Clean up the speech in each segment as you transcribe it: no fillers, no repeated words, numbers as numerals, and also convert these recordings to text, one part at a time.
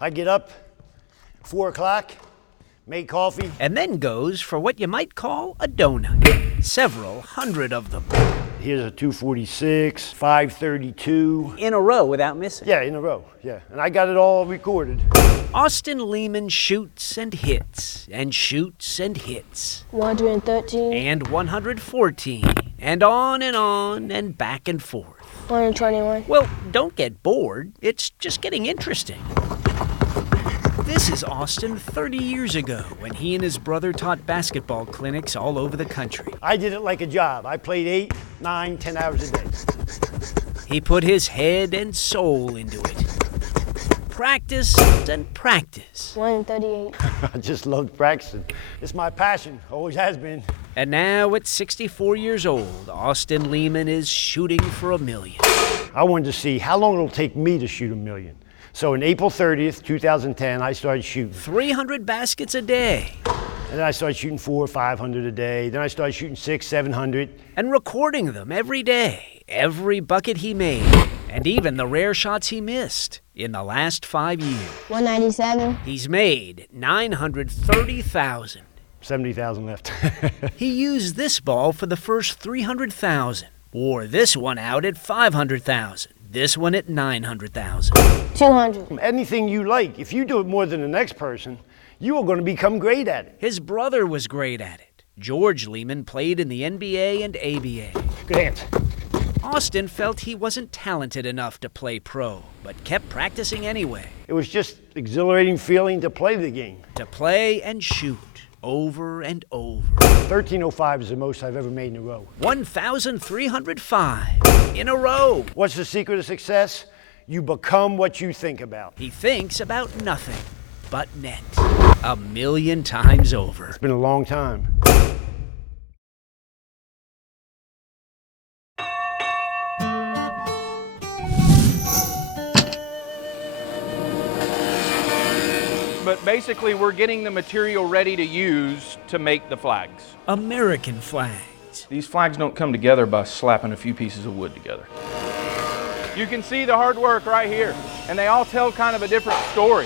I get up, 4 o'clock, make coffee. And then goes for what you might call a donut. Several hundred of them. Here's a 246, 532. In a row without missing. Yeah, in a row, yeah. And I got it all recorded. Austin Lehman shoots and hits, and shoots and hits. 113. And 114. And on, and back and forth. 121. Well, don't get bored. It's just getting interesting. This is Austin 30 years ago when he and his brother taught basketball clinics all over the country. I did it like a job. I played 8, 9, 10 hours a day. He put his head and soul into it. Practice and practice. 138. I just loved practicing. It's my passion, always has been. And now at 64 years old, Austin Lehman is shooting for $1 million. I wanted to see how long it'll take me to shoot $1 million. So on April 30th, 2010, I started shooting. 300 baskets a day. And then I started shooting 400 or 500 a day. Then I started shooting 600, 700. And recording them every day, every bucket he made, and even the rare shots he missed in the last 5 years. 197. He's made 930,000. 70,000 left. He used this ball for the first 300,000. Wore this one out at 500,000. This one at 900,000. 200. Anything you like. If you do it more than the next person, you are going to become great at it. His brother was great at it. George Lehman played in the NBA and ABA. Good hands. Austin felt he wasn't talented enough to play pro, but kept practicing anyway. It was just exhilarating feeling to play the game. To play and shoot over and over. 1305 is the most I've ever made in a row. 1,305 in a row. What's the secret of success? You become what you think about. He thinks about nothing but net. 1,000,000 times over. It's been a long time. But basically, we're getting the material ready to use to make the flags. American flags. These flags don't come together by slapping a few pieces of wood together. You can see the hard work right here, and they all tell kind of a different story.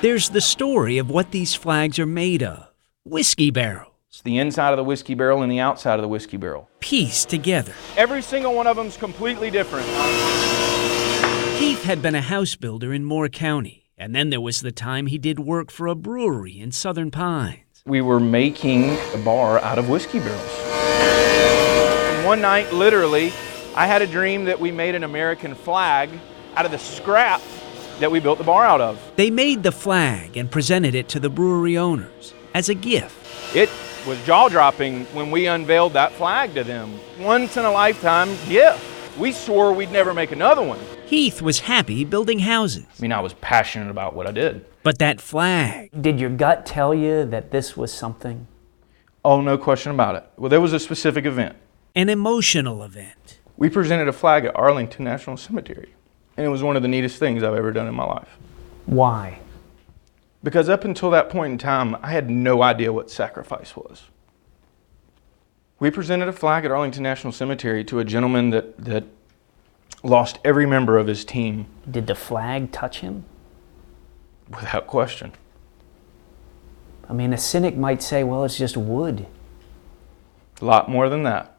There's the story of what these flags are made of. Whiskey barrels. It's the inside of the whiskey barrel and the outside of the whiskey barrel. Pieced together. Every single one of them's completely different. Keith had been a house builder in Moore County. And then there was the time he did work for a brewery in Southern Pines. We were making a bar out of whiskey barrels. And one night, literally, I had a dream that we made an American flag out of the scrap that we built the bar out of. They made the flag and presented it to the brewery owners as a gift. It was jaw-dropping when we unveiled that flag to them. Once-in-a-lifetime gift. We swore we'd never make another one. Heath was happy building houses. I mean, I was passionate about what I did. But that flag. Did your gut tell you that this was something? Oh, no question about it. Well, there was a specific event. An emotional event. We presented a flag at Arlington National Cemetery, and it was one of the neatest things I've ever done in my life. Why? Because up until that point in time, I had no idea what sacrifice was. We presented a flag at Arlington National Cemetery to a gentleman that lost every member of his team. Did the flag touch him? Without question. I mean, a cynic might say, well, it's just wood. A lot more than that.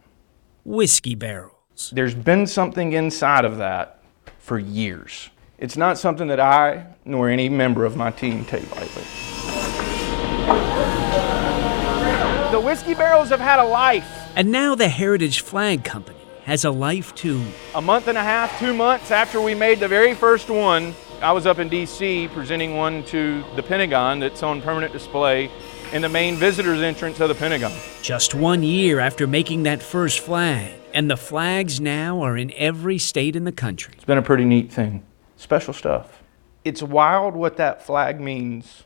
Whiskey barrels. There's been something inside of that for years. It's not something that I, nor any member of my team, take lightly. The whiskey barrels have had a life. And now the Heritage Flag Company has a life too. A month and a half, 2 months after we made the very first one, I was up in D.C. presenting one to the Pentagon that's on permanent display in the main visitor's entrance of the Pentagon. Just 1 year after making that first flag, and the flags now are in every state in the country. It's been a pretty neat thing. Special stuff. It's wild what that flag means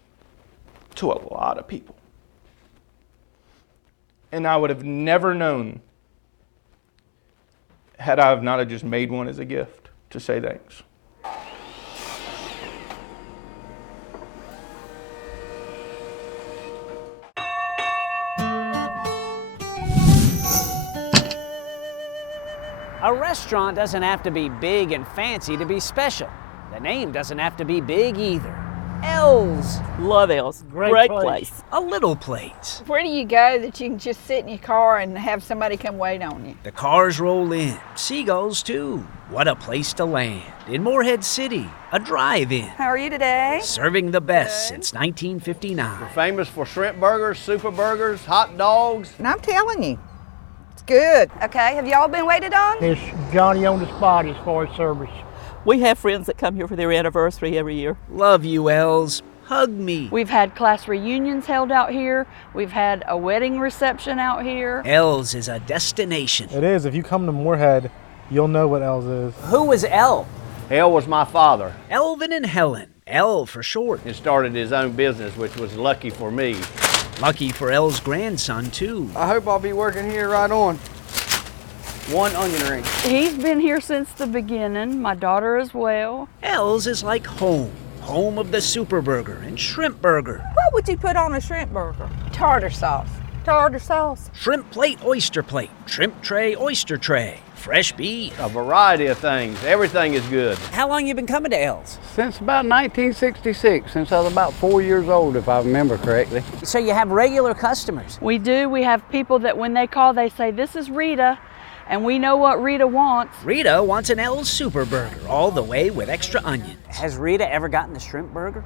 to a lot of people. And I would have never known had I not have just made one as a gift to say thanks. A restaurant doesn't have to be big and fancy to be special. The name doesn't have to be big either. L's. Love L's. Great place. A little place. Where do you go that you can just sit in your car and have somebody come wait on you? The cars roll in. Seagulls, too. What a place to land. In Morehead City, a drive-in. How are you today? Serving the best since 1959. Famous for shrimp burgers, super burgers, hot dogs. And I'm telling you, it's good. Okay, have y'all been waited on? It's Johnny on the spot as far as service. We have friends that come here for their anniversary every year. Love you, Els. Hug me. We've had class reunions held out here. We've had a wedding reception out here. Els is a destination. It is. If you come to Morehead, you'll know what Els is. Who was El? Hell was my father. Elvin and Helen. El for short. He started his own business, which was lucky for me. Lucky for El's grandson, too. I hope I'll be working here right on. One onion ring. He's been here since the beginning, my daughter as well. El's is like home. Home of the super burger and shrimp burger. What would you put on a shrimp burger? Tartar sauce. Tartar sauce. Shrimp plate, oyster plate. Shrimp tray, oyster tray. Fresh beef. A variety of things. Everything is good. How long you been coming to L's? Since about 1966, since I was about 4 years old, if I remember correctly. So you have regular customers. We do. We have people that when they call, they say, "This is Rita," and we know what Rita wants. Rita wants an L's super burger, all the way with extra onions. Has Rita ever gotten the shrimp burger?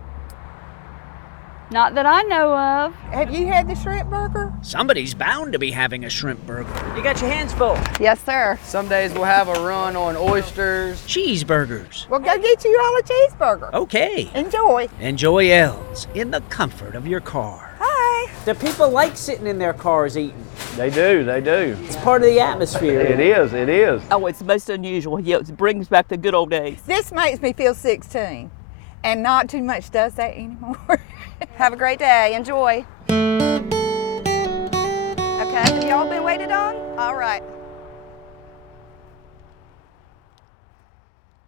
Not that I know of. Have you had the shrimp burger? Somebody's bound to be having a shrimp burger. You got your hands full. Yes, sir. Some days we'll have a run on oysters. Cheeseburgers. Well, go get you all a cheeseburger. Okay. Enjoy. Enjoy L's in the comfort of your car. Hi. Do people like sitting in their cars eating? They do, they do. It's part of the atmosphere. It is, it is. Oh, it's most unusual. Yeah, it brings back the good old days. This makes me feel 16, and not too much does that anymore. Have a great day. Enjoy. Okay, have y'all been waited on? All right.